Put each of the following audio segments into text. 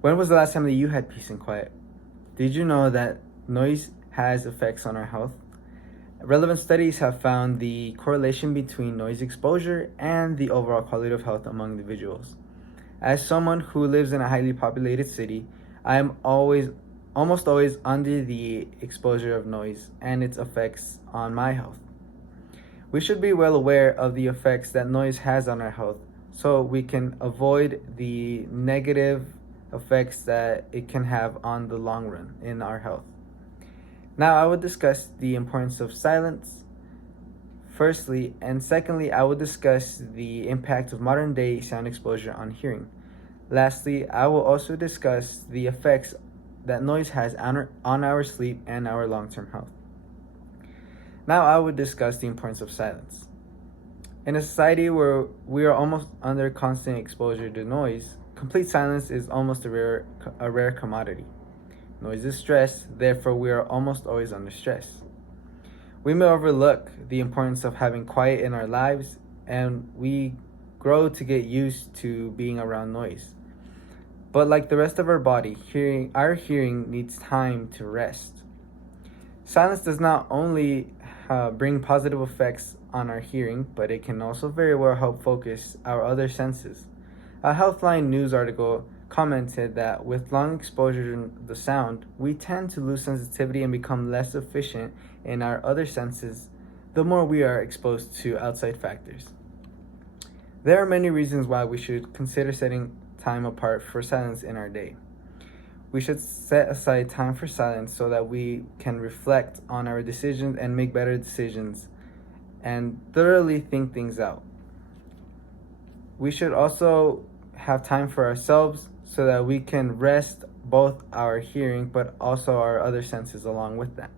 When was the last time that you had peace and quiet? Did you know that noise has effects on our health? Relevant studies have found the correlation between noise exposure and the overall quality of health among individuals. As someone who lives in a highly populated city, I am almost always under the exposure of noise and its effects on my health. We should be well aware of the effects that noise has on our health so we can avoid the negative effects that it can have on the long run in our health. Now, I will discuss the importance of silence, firstly, and secondly, I will discuss the impact of modern day sound exposure on hearing. Lastly, I will also discuss the effects that noise has on our sleep and our long term health. Now, I will discuss the importance of silence. In a society where we are almost under constant exposure to noise, complete silence is almost a rare commodity. Noise is stress, therefore, we are almost always under stress. We may overlook the importance of having quiet in our lives, and we grow to get used to being around noise. But like the rest of our body, our hearing needs time to rest. Silence does not only bring positive effects on our hearing, but it can also very well help focus our other senses. A Healthline news article commented that with long exposure to the sound, we tend to lose sensitivity and become less efficient in our other senses the more we are exposed to outside factors. There are many reasons why we should consider setting time apart for silence in our day. We should set aside time for silence so that we can reflect on our decisions and make better decisions and thoroughly think things out. We should also have time for ourselves so that we can rest both our hearing but also our other senses along with that.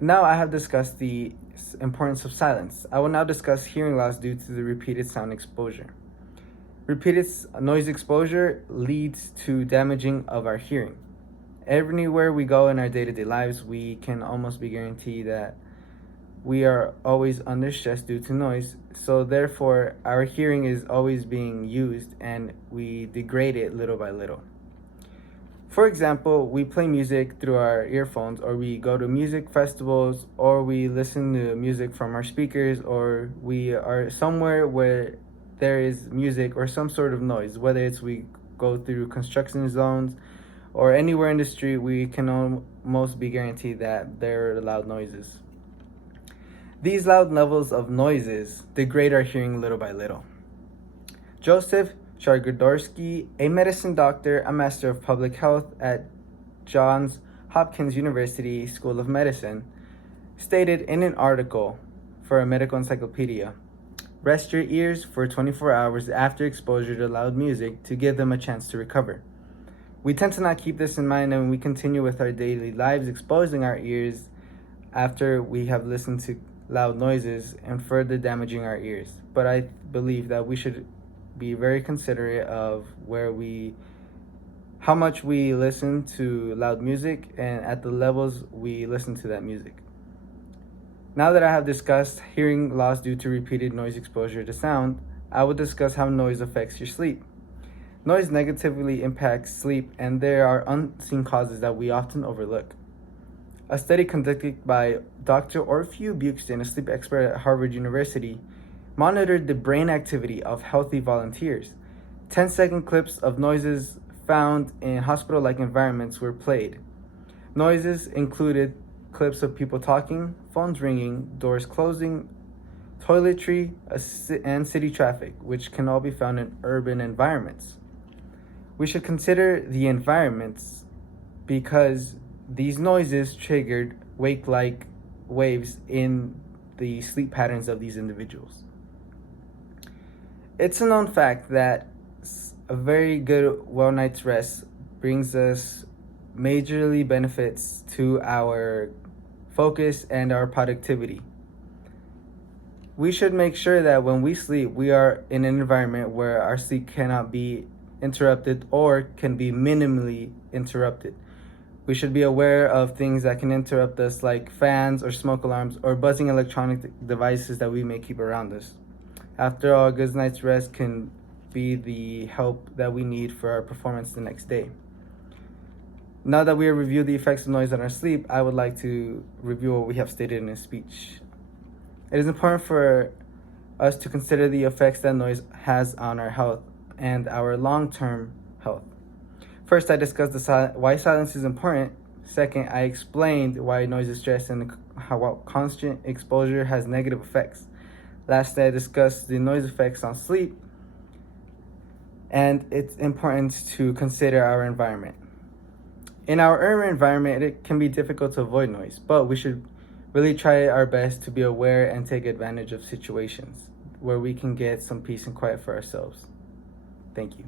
Now I have discussed the importance of silence. I will now discuss hearing loss due to the repeated sound exposure. Repeated noise exposure leads to damaging of our hearing. Everywhere we go in our day-to-day lives, we can almost be guaranteed that we are always under stress due to noise, so therefore our hearing is always being used and we degrade it little by little. For example, we play music through our earphones, or we go to music festivals, or we listen to music from our speakers, or we are somewhere where there is music or some sort of noise, whether it's we go through construction zones or anywhere in the street, we can almost be guaranteed that there are loud noises. These loud levels of noises degrade our hearing little by little. Joseph Shargodorsky, a medicine doctor, a master of public health at Johns Hopkins University School of Medicine, stated in an article for a medical encyclopedia, "Rest your ears for 24 hours after exposure to loud music to give them a chance to recover." We tend to not keep this in mind, and we continue with our daily lives exposing our ears after we have listened to loud noises and further damaging our ears. But I believe that we should be very considerate of how much we listen to loud music and at the levels we listen to that music. Now that I have discussed hearing loss due to repeated noise exposure to sound, I will discuss how noise affects your sleep. Noise negatively impacts sleep, and there are unseen causes that we often overlook. A study conducted by Dr. Orphew Buxton, a sleep expert at Harvard University, monitored the brain activity of healthy volunteers. 10-second clips of noises found in hospital-like environments were played. Noises included clips of people talking, phones ringing, doors closing, toiletry, and city traffic, which can all be found in urban environments. We should consider the environments because these noises triggered wake-like waves in the sleep patterns of these individuals. It's a known fact that a very good well night's rest brings us majorly benefits to our focus and our productivity. We should make sure that when we sleep, we are in an environment where our sleep cannot be interrupted or can be minimally interrupted. We should be aware of things that can interrupt us, like fans or smoke alarms or buzzing electronic devices that we may keep around us. After all, a good night's rest can be the help that we need for our performance the next day. Now that we have reviewed the effects of noise on our sleep, I would like to review what we have stated in this speech. It is important for us to consider the effects that noise has on our health and our long-term health. First, I discussed why silence is important. Second, I explained why noise is stress and how constant exposure has negative effects. Lastly, I discussed the noise effects on sleep, and it's important to consider our environment. In our urban environment, it can be difficult to avoid noise, but we should really try our best to be aware and take advantage of situations where we can get some peace and quiet for ourselves. Thank you.